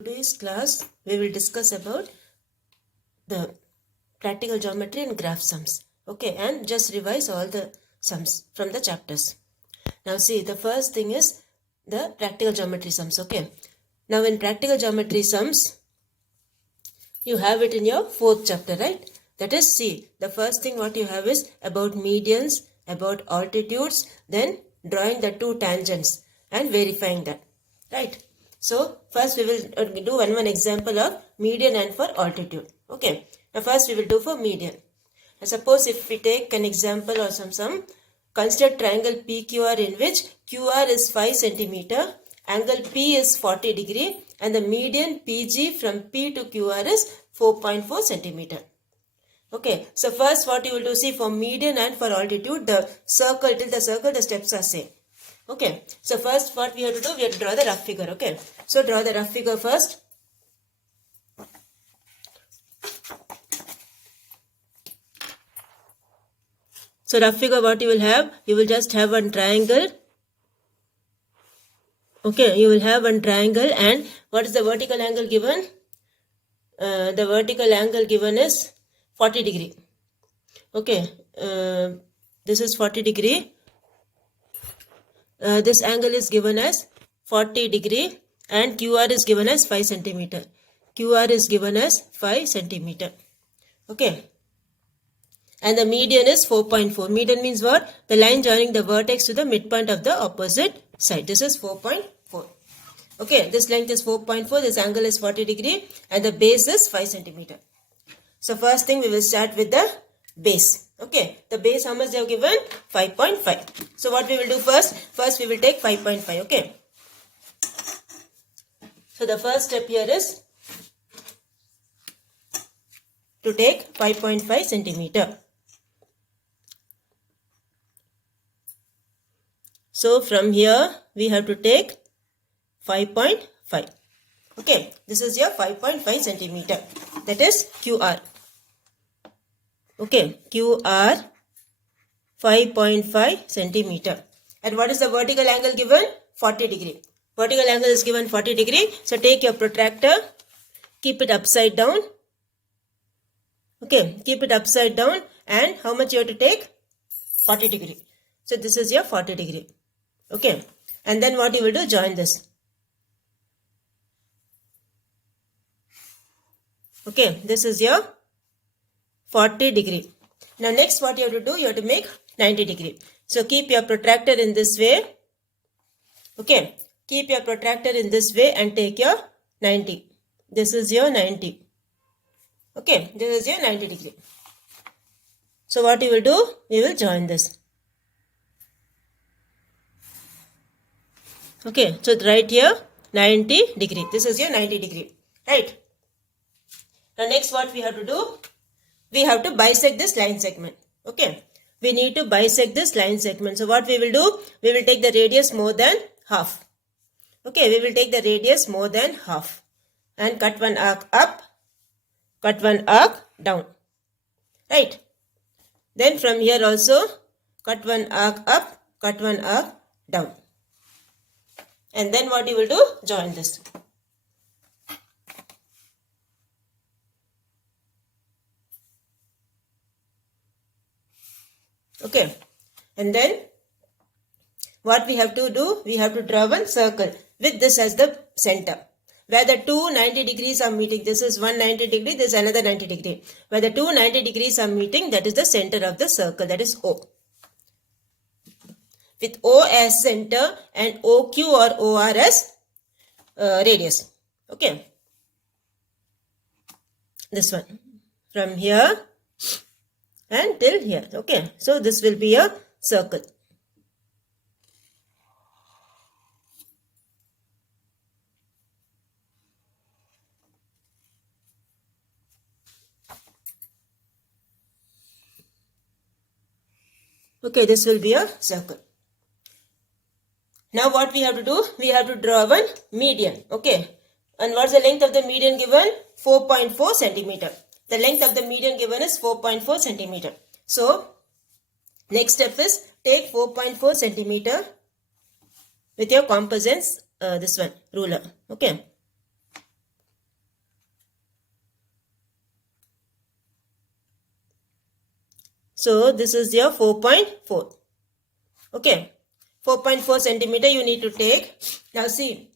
Today's class we will discuss about the practical geometry and graph sums. Okay, and just revise all the sums from the chapters. Now see, the first thing is the practical geometry sums. Okay, now in practical geometry sums you have it in your fourth chapter, right? That is, see, the first thing what you have is about medians, about altitudes, then drawing the two tangents and verifying that, right? So first we will do one example of median and for altitude. Okay, now first we will do for median. Now suppose if we take an example or some consider triangle PQR in which QR is 5 centimeter, angle P is 40 degree and the median PG from P to QR is 4.4 centimeter. Okay, so first what you will do, see, for median and for altitude, the circle, till the circle the steps are same. Okay, so first what we have to do, we have to draw the rough figure. Okay, so draw the rough figure first. So rough figure what you will just have one triangle. Okay, you will have one triangle and what is the vertical angle given? The vertical angle given is 40 degree. Okay, this is 40 degree. This angle is given as 40 degree and QR is given as 5 centimeter. QR is given as 5 centimeter. Okay. And the median is 4.4. Median means what? The line joining the vertex to the midpoint of the opposite side. This is 4.4. Okay, this length is 4.4. This angle is 40 degree and the base is 5 centimeter. So first thing we will start with the base. Okay, the base how much they have given? 5.5. So what we will do first? First we will take 5.5. Okay. So the first step here is to take 5.5 centimeter. So from here we have to take 5.5. Okay, this is your 5.5 centimeter. That is QR. Okay, QR 5.5 centimeter. And what is the vertical angle given? 40 degree. Vertical angle is given 40 degree. So take your protractor, keep it upside down. Okay, keep it upside down and how much you have to take? 40 degree. So this is your 40 degree. Okay, and then what you will do? Join this. Okay, this is your 40 degree. Now next what you have to do? You have to make 90 degree. So keep your protractor in this way. Okay, keep your protractor in this way and take your 90. This is your 90. Okay, this is your 90 degree. So what you will do? We will join this. Okay, so right here 90 degree. This is your 90 degree. Right. Now next what we have to do? We have to bisect this line segment. Okay. We need to bisect this line segment. So what we will do? We will take the radius more than half. Okay, we will take the radius more than half. And cut one arc up. Cut one arc down. Right. Then from here also cut one arc up. Cut one arc down. And then what you will do? Join this. Okay. And then what we have to do? We have to draw one circle with this as the center. Where the two 90 degrees are meeting. This is one 90 degree. This is another 90 degree. Where the two 90 degrees are meeting, that is the center of the circle. That is O. With O as center and OQ or OR as radius. Okay. This one. From here and till here. Okay. So this will be a circle. Okay, this will be a circle. Now what we have to do? We have to draw one median. Okay. And what's the length of the median given? 4.4 centimeter. The length of the median given is 4.4 centimeter. So next step is take 4.4 centimeter with your composites, this one, ruler. Okay. So this is your 4.4. Okay, 4.4 centimeter you need to take. Now see,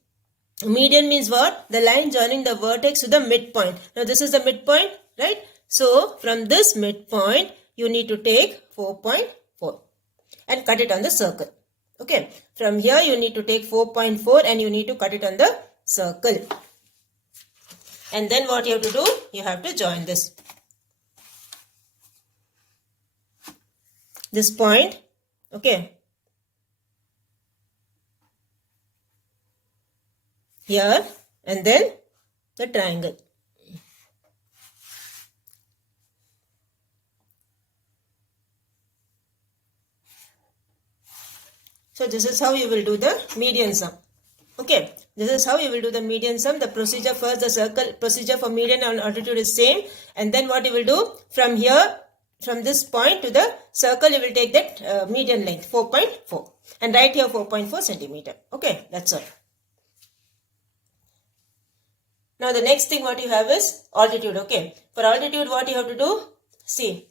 median means what? The line joining the vertex to the midpoint. Now this is the midpoint, right? So from this midpoint you need to take 4.4 and cut it on the circle. Okay, from here you need to take 4.4 and you need to cut it on the circle. And then what you have to do? You have to join this. This point, okay, here, and then the triangle. So this is how you will do the median sum. Okay, this is how you will do the median sum. The procedure first, the circle procedure for median and altitude is same. And then what you will do, from here, from this point to the circle, you will take that median length 4.4 and write here 4.4 centimeter. Okay, that's all. Now the next thing what you have is altitude. Okay, for altitude what you have to do, see,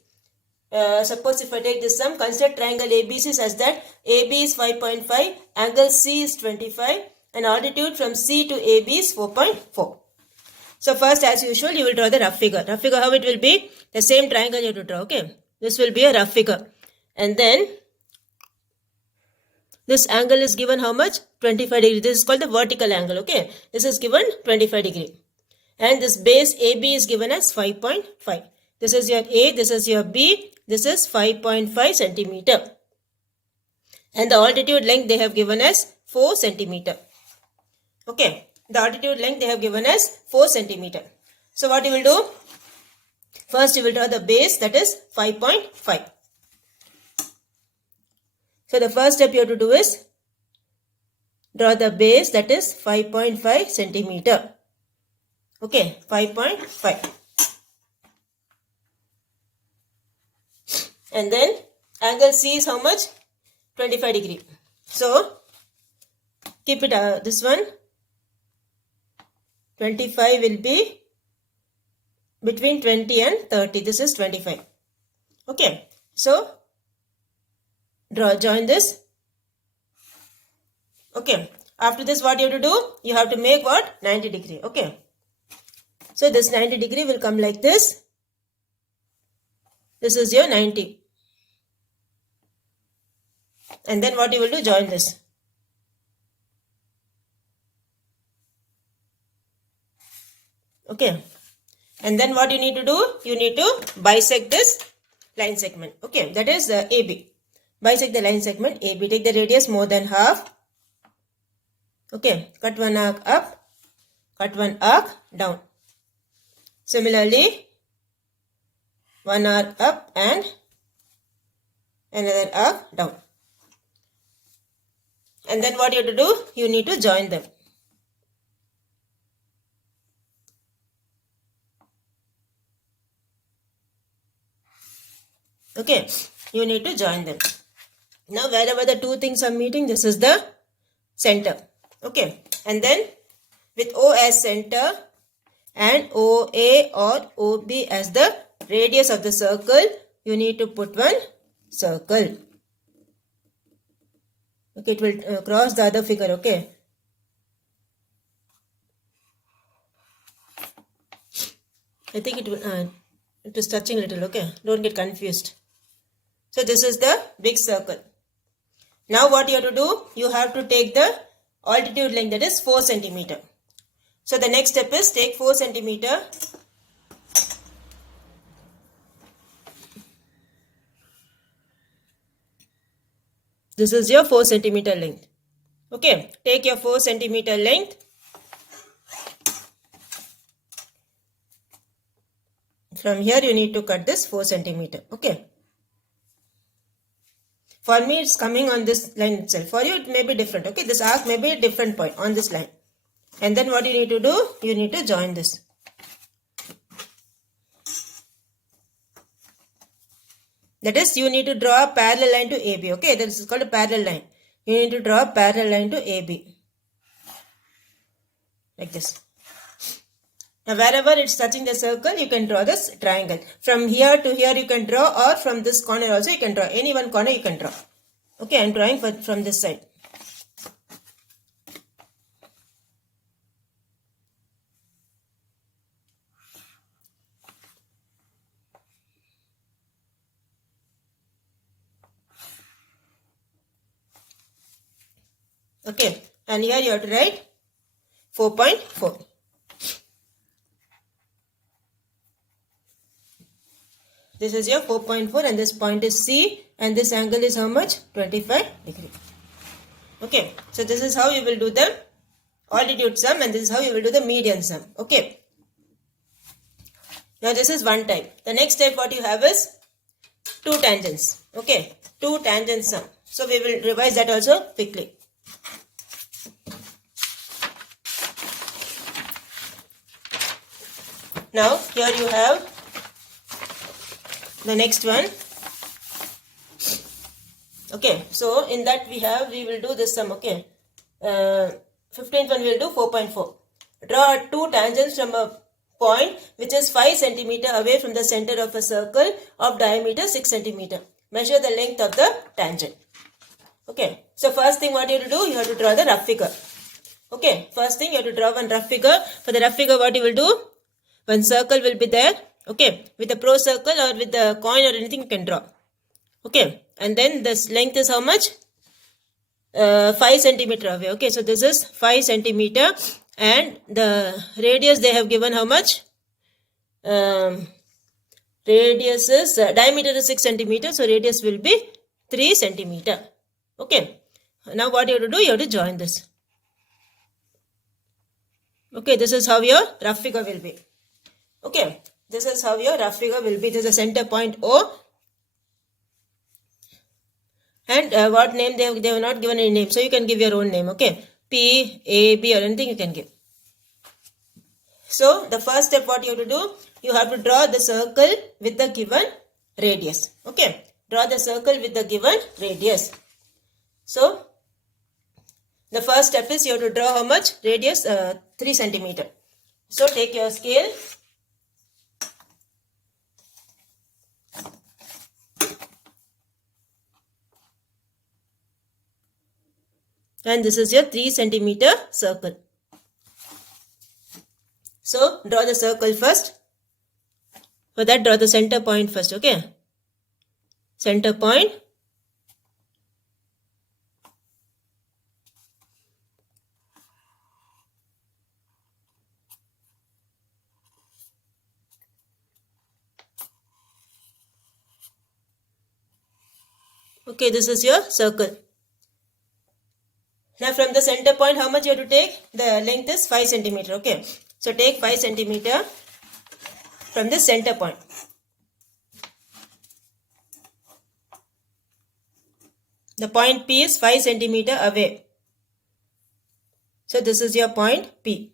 suppose if I take this sum, consider triangle ABC such that AB is 5.5, angle C is 25 and altitude from C to AB is 4.4. So first as usual you will draw the rough figure. Rough figure how it will be? The same triangle you have to draw. Okay, this will be a rough figure. And then this angle is given how much? 25 degree. This is called the vertical angle. Okay, this is given 25 degree. And this base AB is given as 5.5. This is your A, this is your B, this is 5.5 centimeter. And the altitude length they have given as 4 centimeter. Okay, the altitude length they have given as 4 centimeter. So what you will do? First you will draw the base, that is 5.5. So the first step you have to do is draw the base, that is 5.5 centimeter. Okay, 5.5. And then angle C is how much? 25 degree. So keep it this one. 25 will be between 20 and 30. This is 25. Okay, so join this. Okay, after this what you have to do? You have to make what? 90 degree. Okay, so this 90 degree will come like this. This is your 90. And then what you will do? Join this. Okay, and then what you need to do? You need to bisect this line segment. Okay, that is AB. Bisect the line segment AB. Take the radius more than half. Okay, cut one arc up, cut one arc down. Similarly, one arc up and another arc down. And then what you have to do? You need to join them. Okay, you need to join them. Now wherever the two things are meeting, this is the center. Okay, and then with O as center and OA or OB as the radius of the circle, you need to put one circle. Okay, it will cross the other figure. Okay, I think it is touching a little. Okay, don't get confused. So this is the big circle. Now what you have to do? You have to take the altitude length, that is 4 centimeter. So the next step is take 4 centimeter. This is your 4 centimeter length. Okay, take your 4 centimeter length. From here you need to cut this 4 centimeter. Okay. For me it's coming on this line itself. For you it may be different. Okay, this arc may be a different point on this line. And then what you need to do? You need to join this. That is, you need to draw a parallel line to AB. Okay, this is called a parallel line. You need to draw a parallel line to AB. Like this. Now wherever it's touching the circle, you can draw this triangle. From here to here you can draw, or from this corner also you can draw. Any one corner you can draw. Okay, I'm drawing from this side. Okay, and here you have to write 4.4. This is your 4.4 and this point is C, and this angle is how much? 25 degree. Okay, so this is how you will do the altitude sum, and this is how you will do the median sum. Okay. Now this is one type. The next type what you have is two tangents. Okay, two tangent sum. So we will revise that also quickly. Now here you have the next one. Okay, so in that we will do this sum. Okay, 15th one we will do 4.4. Draw two tangents from a point which is 5 centimeter away from the center of a circle of diameter 6 centimeter. Measure the length of the tangent. Okay, so first thing what you have to do, you have to draw the rough figure. Okay, first thing you have to draw one rough figure. For the rough figure what you will do, one circle will be there. Okay, with a pro circle or with the coin or anything you can draw. Okay, and then this length is how much? 5 centimeter away. Okay, so this is 5 centimeter, and the radius they have given how much? Radius is diameter is 6 centimeter, so radius will be 3 centimeter. Okay, now what you have to do, you have to join this. Okay, this is how your rough figure will be. Okay, this is how your rough figure will be. This is a center point O. And what name they have not given any name, so you can give your own name. Okay, P, A, B or anything you can give. So the first step what you have to do, you have to draw the circle with the given radius. Okay, draw the circle with the given radius. So the first step is you have to draw how much? Radius 3 centimeter. So take your scale. And this is your 3 centimeter circle. So draw the circle first. For that, draw the center point first. Okay, center point. Okay, this is your circle. Now from the center point, how much you have to take? The length is 5 centimeter. Okay, so take 5 centimeter from the center point. The point P is 5 centimeter away. So this is your point P.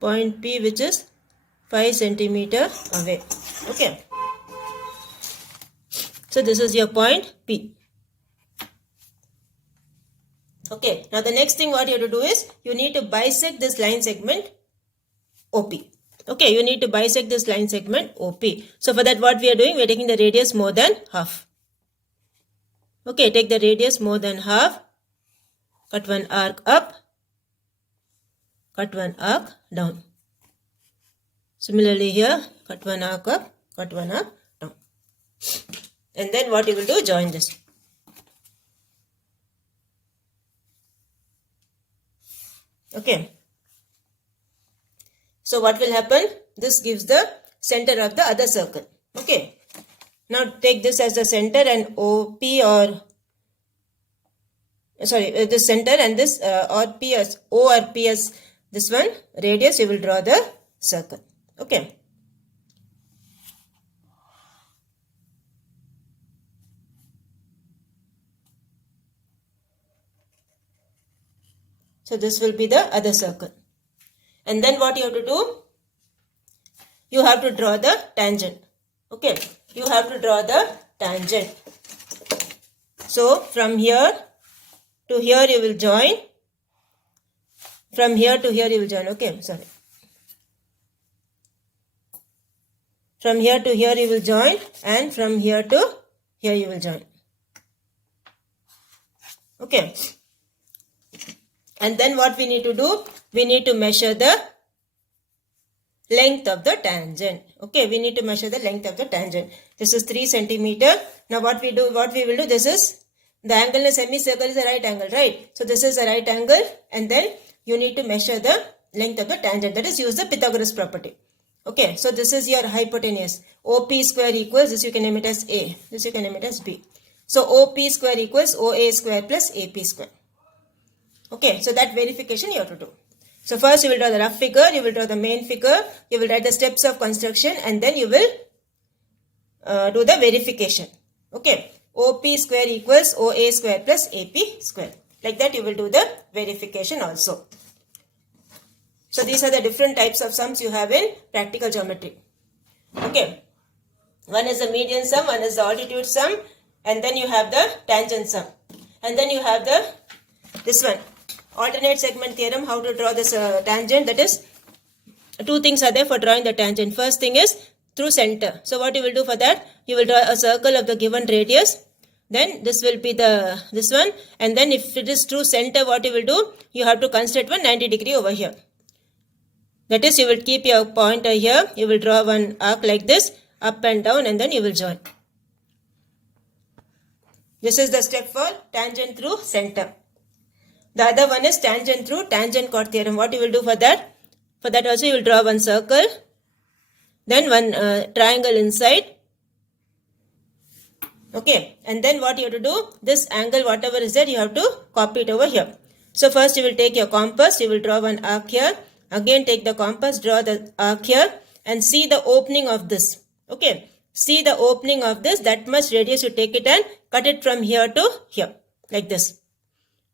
Point P which is 5 centimeter away. Okay. So this is your point P. Okay. Now the next thing what you have to do is you need to bisect this line segment OP. Okay. You need to bisect this line segment OP. So for that what we are doing, we are taking the radius more than half. Okay. Take the radius more than half. Cut one arc up. Cut one arc down. Similarly here, cut one arc up, cut one arc down. And then what you will do, join this. Okay. So what will happen? This gives the center of the other circle. Okay. Now take this as the center and OP or this center and this or P as O or P as this one radius, you will draw the circle. Okay. So this will be the other circle. And then what you have to do? you have to draw the tangent. Okay, you have to draw the tangent. So from here to here you will join. From here to here you will join. Okay, sorry. From here to here you will join, and from here to here you will join. Okay. And then what we need to do? We need to measure the length of the tangent. Okay, we need to measure the length of the tangent. This is 3 centimeter. Now what we will do, this is the angle in a semicircle is a right angle, right? So this is a right angle, and then you need to measure the length of the tangent. That is, use the Pythagoras property. Okay, so this is your hypotenuse. OP square equals, this you can name it as A. This you can name it as B. So OP square equals OA square plus AP square. Okay, so that verification you have to do. So first you will draw the rough figure, you will draw the main figure, you will write the steps of construction, and then you will do the verification. Okay, OP square equals OA square plus AP square. Like that you will do the verification also. So these are the different types of sums you have in practical geometry. Okay, one is the median sum, one is the altitude sum, and then you have the tangent sum. And then you have this one, alternate segment theorem, how to draw this tangent. That is, two things are there for drawing the tangent. First thing is through center. So what you will do for that? You will draw a circle of the given radius. Then this will be this one. And then if it is through center, what you will do? You have to construct one 90 degree over here. That is, you will keep your pointer here. You will draw one arc like this, up and down, and then you will join. This is the step for tangent through center. The other one is tangent through tangent chord theorem. What you will do for that? For that also you will draw one circle, then one triangle inside. Okay, and then what you have to do? This angle, whatever is there, you have to copy it over here. So first you will take your compass, you will draw one arc here. Again take the compass, draw the arc here, and see the opening of this. Okay, see the opening of this, that much radius you take it and cut it from here to here, like this.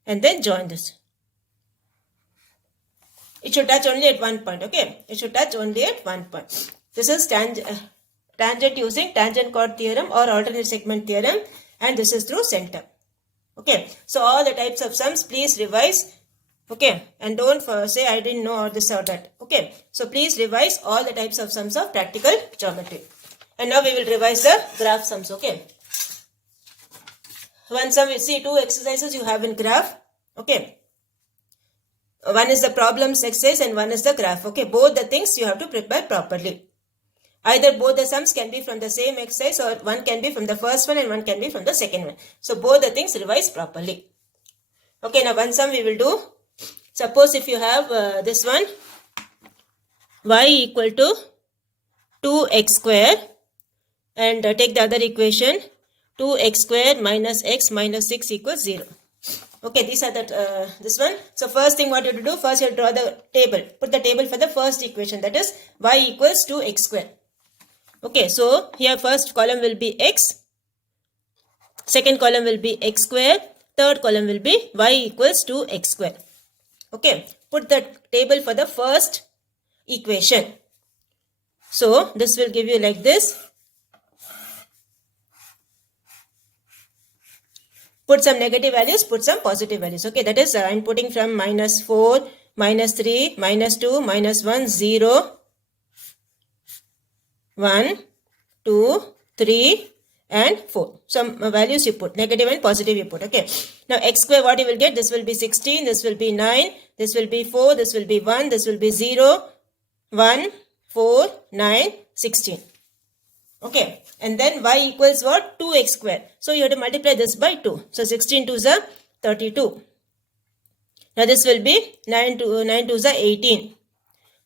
And then join this. It should touch only at one point. Okay, it should touch only at one point. This is tangent using tangent chord theorem or alternate segment theorem, and this is through center. Okay, so all the types of sums, please revise. Okay, and don't say I didn't know or this or that. Okay, so please revise all the types of sums of practical geometry. And now we will revise the graph sums. Okay, one sum, we see two exercises you have in graph. Okay, one is the problems exercise and one is the graph. Okay, both the things you have to prepare properly. Either both the sums can be from the same exercise, or one can be from the first one and one can be from the second one. So both the things revise properly. Okay, now one sum we will do. Suppose if you have this one, y equal to 2x square, and take the other equation, 2x square minus x minus 6 equals 0. Okay, these are this one. So first thing what you have to do, first you have to draw the table. Put the table for the first equation, that is y equals 2x square. Okay, so here first column will be x, second column will be x square, third column will be y equals 2x square. Okay, put the table for the first equation. So this will give you like this. Put some negative values, put some positive values. Okay, that is I am putting from minus 4, minus 3, minus 2, minus 1, 0, 1, 2, 3 and 4. Some values you put, negative and positive you put. Okay, now x square what you will get? This will be 16, this will be 9, this will be 4, this will be 1, this will be 0, 1, 4, 9, 16. Okay, and then y equals what? 2x square. So you have to multiply this by 2. So 16 2s are 32. Now this will be 9 2s are 18.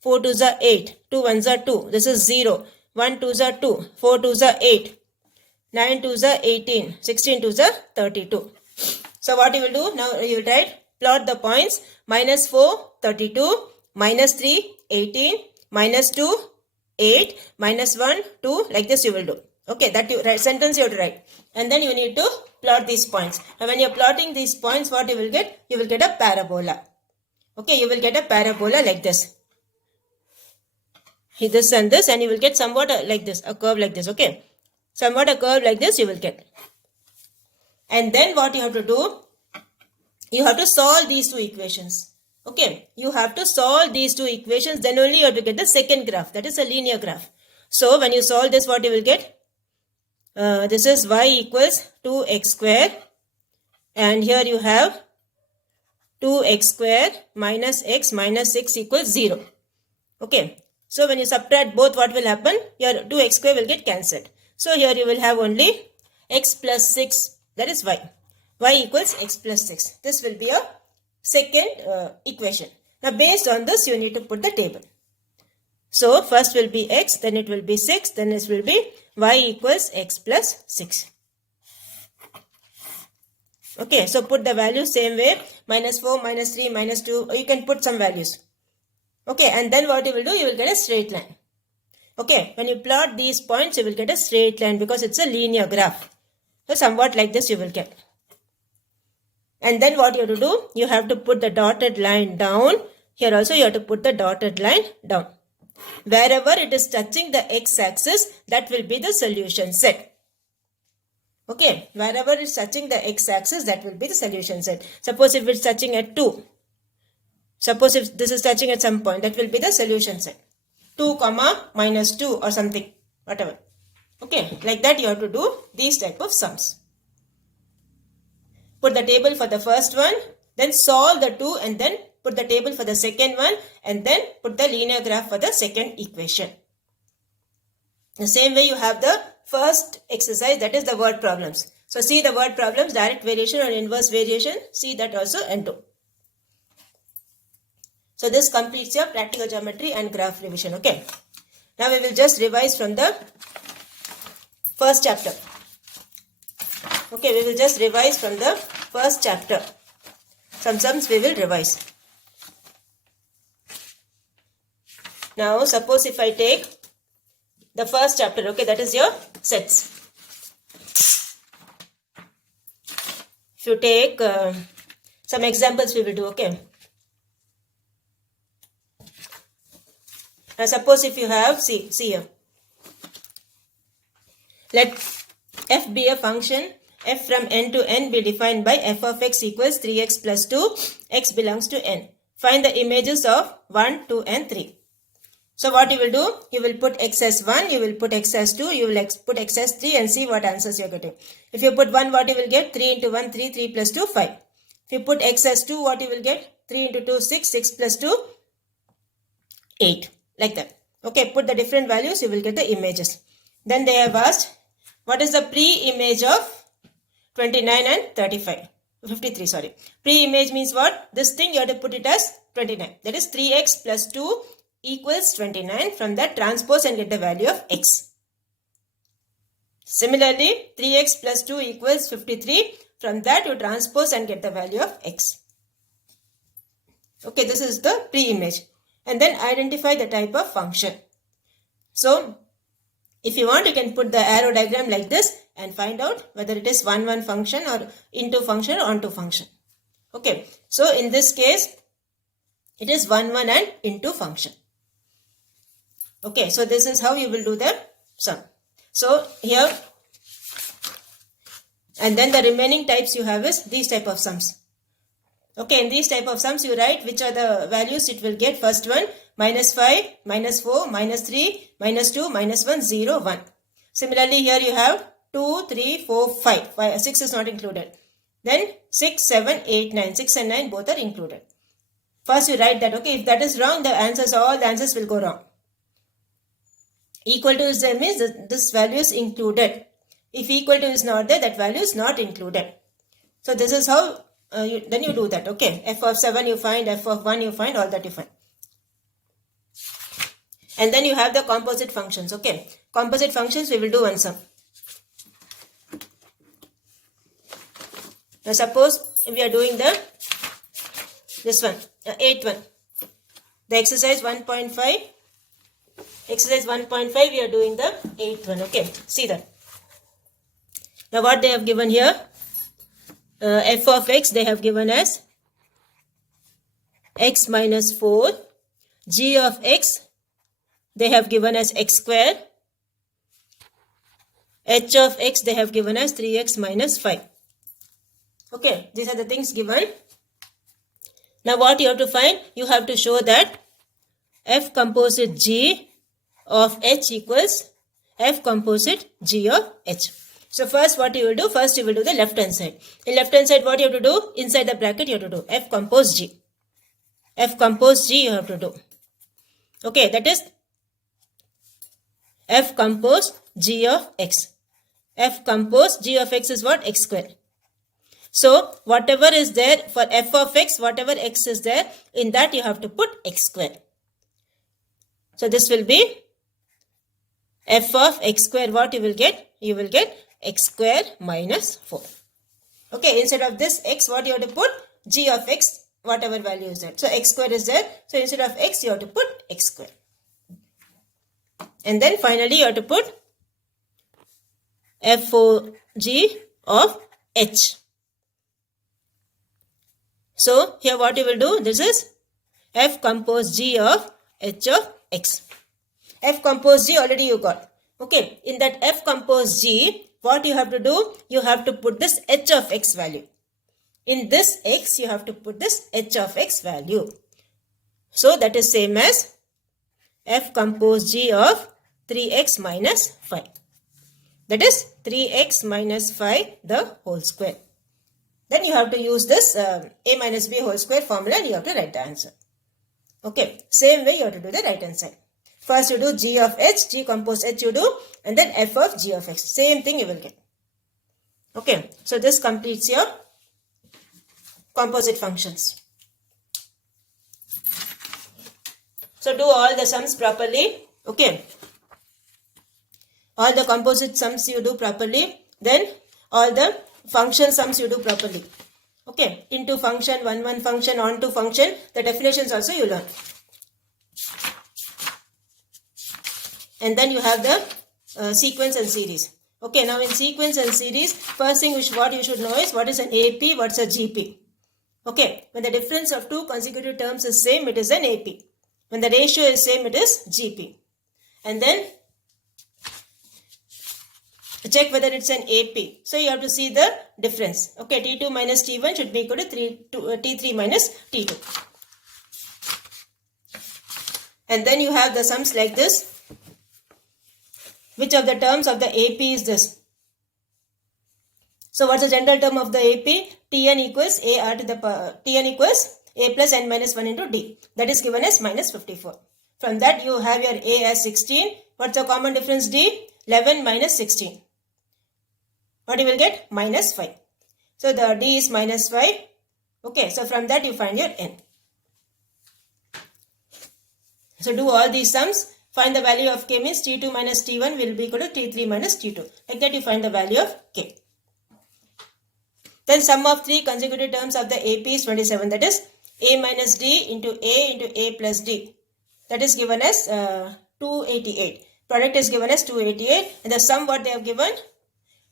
4 2s are 8. 2 1s are 2. This is 0. 1 2s are 2. 4 2s are 8. 9 2s are 18. 16 2s are 32. So what you will do? Now you will write, plot the points. Minus 4, 32. Minus 3, 18. Minus 2, 8, minus 1, 2, like this you will do. Okay, that you write, sentence you have to write. And then you need to plot these points. And when you are plotting these points, what you will get? You will get a parabola. Okay, you will get a parabola like this. this and this, and you will get somewhat like this, a curve like this. Okay, somewhat a curve like this you will get. And then what you have to do, you have to solve these two equations. Okay, you have to solve these two equations, then only you have to get the second graph, that is a linear graph. So when you solve this, what you will get? This is y equals 2x square, and here you have 2x square minus x minus 6 equals 0. Okay, so when you subtract both, what will happen? Your 2x square will get cancelled. So here you will have only x plus 6, that is y. Y equals x plus 6. This will be a second equation. Now based on this, you need to put the table. So first will be x, then it will be 6, then this will be y equals x plus 6. Okay, so put the values same way, minus 4, minus 3, minus 2, or you can put some values. Okay, and then what you will do, you will get a straight line. Okay, when you plot these points, you will get a straight line because it's a linear graph. So somewhat like this you will get. And then what you have to do, you have to put the dotted line down. Here also you have to put the dotted line down. Wherever it is touching the x-axis, that will be the solution set. Okay, wherever it's touching the x-axis, that will be the solution set. Suppose if it's touching at 2. Suppose if this is touching at some point, that will be the solution set. 2 comma minus 2 or something, whatever. Okay, like that you have to do these type of sums. Put the table for the first one, then solve the 2 and then put the table for the second one and then put the linear graph for the second equation. The same way you have the first exercise, that is the word problems. So see the word problems, direct variation or inverse variation, see that also and do. So this completes your practical geometry and graph revision. Okay. Now we will just revise from the first chapter. Okay, we will just revise from the first chapter. Some sums we will revise. Now suppose if I take the first chapter, okay, that is your sets. If you take some examples we will do, okay. Now suppose if you have, see here. Let f be a function. F from n to n be defined by f of x equals 3x plus 2, x belongs to n. Find the images of 1, 2 and 3. So what you will do, you will put x as 1, you will put x as 2, you will put x as 3 and see what answers you are getting. If you put 1, what you will get? 3 into 1, 3, 3 plus 2, 5. If you put x as 2, what you will get? 3 into 2, 6, 6 plus 2, 8. Like that. Okay, put the different values, you will get the images. Then they have asked, what is the pre-image of 29 and 53, sorry. Pre-image means what? This thing you have to put it as 29. That is 3x plus 2 equals 29. From that transpose and get the value of x. Similarly, 3x plus 2 equals 53. From that you transpose and get the value of x. Okay, this is the pre-image. And then identify the type of function. So, if you want, you can put the arrow diagram like this and find out whether it is 1, 1 function or into function or onto function. Okay, so in this case, it is 1, 1 and into function. Okay, so this is how you will do the sum. So here, and then the remaining types you have is these type of sums. Okay, in these type of sums you write which are the values it will get. First one, minus 5, minus 4, minus 3, minus 2, minus 1, 0, 1. Similarly, here you have 2, 3, 4, 5. 6 is not included. Then 6, 7, 8, 9. 6 and 9 both are included. First you write that, okay, if that is wrong, all the answers will go wrong. Equal to is there means this value is included. If equal to is not there, that value is not included. So this is how then you do that. Okay, f of 7 you find, f of 1 you find, all that you find. And then you have the composite functions. Okay, composite functions we will do one sum. Now suppose we are doing this one, 8th one. The exercise 1.5. Exercise 1.5 we are doing the 8th one. Okay, see that. Now what they have given here, f of x they have given as x minus 4, g of x they have given as x square. H of x they have given as 3x minus 5. Okay, these are the things given. Now what you have to find? You have to show that F composite G of H equals F composite G of H. So first what you will do? First you will do the left hand side. In left hand side what you have to do? Inside the bracket you have to do F compose G. F compose G you have to do. Okay, that is F compose G of X. F compose G of X is what? X square. So whatever is there for F of X, whatever X is there, in that you have to put X square. So this will be F of X square. What you will get? You will get X square minus 4. Okay, instead of this X, what you have to put? G of X, whatever value is there. So X square is there. So instead of X, you have to put X square. And then finally you have to put FOG of H. So here what you will do? This is F compose G of H of X. F compose G already you got. Okay, in that F compose G, what you have to do? You have to put this H of X value. In this X, you have to put this H of X value. So that is same as F compose G of 3x minus 5. That is 3x minus 5 the whole square. Then you have to use this a minus b whole square formula and you have to write the answer. Okay, same way you have to do the right hand side. First you do G of H, G compose H you do, and then F of G of X. Same thing you will get. Okay, so this completes your composite functions. So do all the sums properly. Okay. All the composite sums you do properly. Then all the function sums you do properly. Okay. Into function, one function, onto function. The definitions also you learn. And then you have the sequence and series. Okay. Now in sequence and series, first thing what you should know is what is an AP, what's a GP. Okay. When the difference of two consecutive terms is same, it is an AP. When the ratio is same, it is GP. And then check whether it's an AP. So you have to see the difference. Okay, T2 minus T1 should be equal to T3 minus T2. And then you have the sums like this. Which of the terms of the AP is this? So what's the general term of the AP? Tn equals A to the power. Tn equals A plus n minus 1 into D. That is given as minus 54. From that you have your A as 16. What's the common difference D? 11 minus 16. What you will get? Minus 5. So the D is minus 5. Okay, so from that you find your N. So do all these sums. Find the value of K means T2 minus T1 will be equal to T3 minus T2. Like that you find the value of K. Then sum of three consecutive terms of the AP is 27. That is A minus D into A plus D. That is given as 288. Product is given as 288. And the sum what they have given?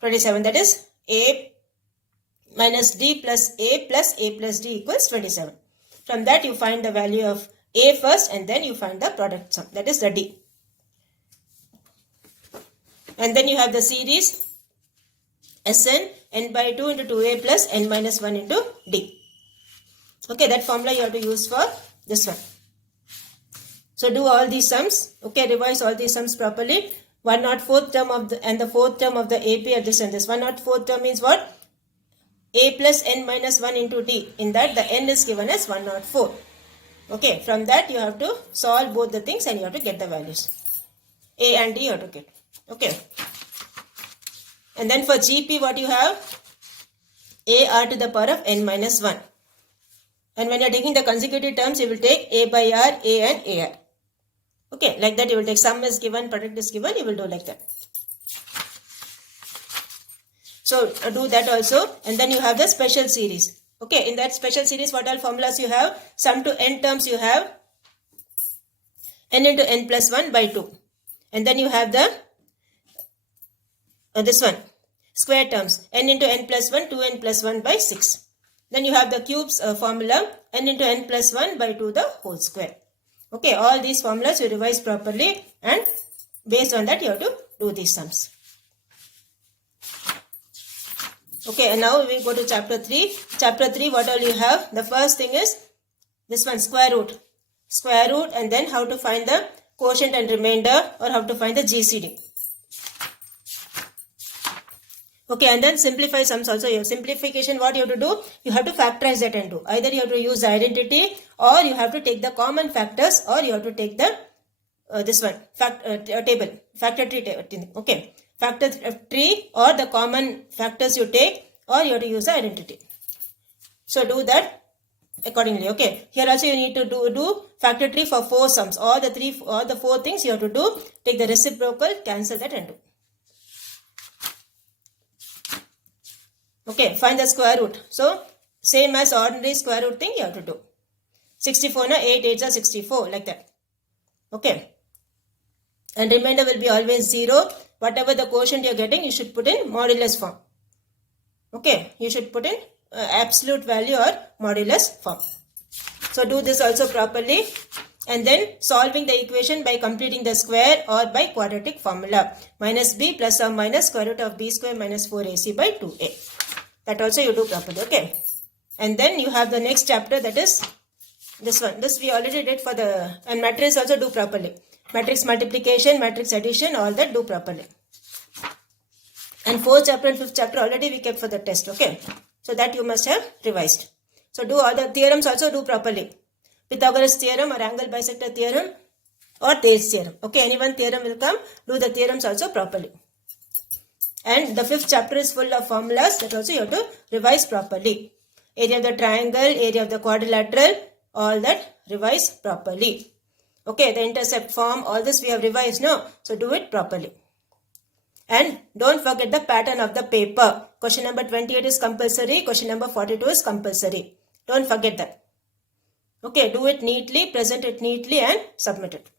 27. That is A minus D plus A plus D equals 27. From that you find the value of A first and then you find the product sum. That is the D. And then you have the series Sn n by 2 into 2A plus n minus 1 into D. Okay, that formula you have to use for this one. So do all these sums. Okay, revise all these sums properly. 104th term of the and the 4th term of the AP are this and this. 104th term means what? A plus n minus 1 into D. In that the n is given as 104. Okay, from that you have to solve both the things and you have to get the values. A and D you have to get. Okay. And then for GP what you have? A r to the power of n minus 1. And when you are taking the consecutive terms, you will take A by R, A and AR. Okay, like that you will take sum is given, product is given, you will do like that. So do that also. And then you have the special series. Okay, in that special series what all formulas you have? Sum to n terms you have n into n plus 1 by 2. And then you have the this one square terms n into n plus 1, 2n plus 1 by 6. Then you have the cubes formula n into n plus 1 by 2 the whole square. Okay, all these formulas you revise properly. and based on that you have to do these sums. Okay, and now we go to chapter 3. Chapter 3, what all you have? The first thing is this one, square root. Square root, and then how to find the quotient and remainder, or how to find the GCD. Okay, and then simplify sums also. Your simplification, what you have to do? You have to factorize that and do. Either you have to use the identity, or you have to take the common factors, or you have to take the this one table, factor tree table. Okay, factor tree, or the common factors you take, or you have to use the identity. So do that accordingly. Okay, here also you need to do factor tree for 4 sums. All the 4 things you have to do. Take the reciprocal, cancel that and do. Okay, find the square root. So same as ordinary square root thing you have to do. 64 na 8 8s are 64, like that. Okay, and remainder will be always 0. Whatever the quotient you are getting, you should put in modulus form. Okay, you should put in absolute value or modulus form. So do this also properly, and then solving the equation by completing the square or by quadratic formula. Minus b plus or minus square root of b square minus 4ac by 2a. That also you do properly. Okay, and then you have the next chapter, that is this one. This we already did for the, and matrix also do properly. Matrix multiplication, matrix addition, all that do properly. And 4th chapter and 5th chapter already we kept for the test. Okay, so that you must have revised. So do all the theorems also do properly. Pythagoras theorem or angle bisector theorem or Thales theorem. Okay, any one theorem will come. Do the theorems also properly. And the 5th chapter is full of formulas, that also you have to revise properly. Area of the triangle, area of the quadrilateral, all that revise properly. Okay, the intercept form, all this we have revised, no? So do it properly. And don't forget the pattern of the paper. Question number 28 is compulsory. Question number 42 is compulsory. Don't forget that. Okay, do it neatly, present it neatly and submit it.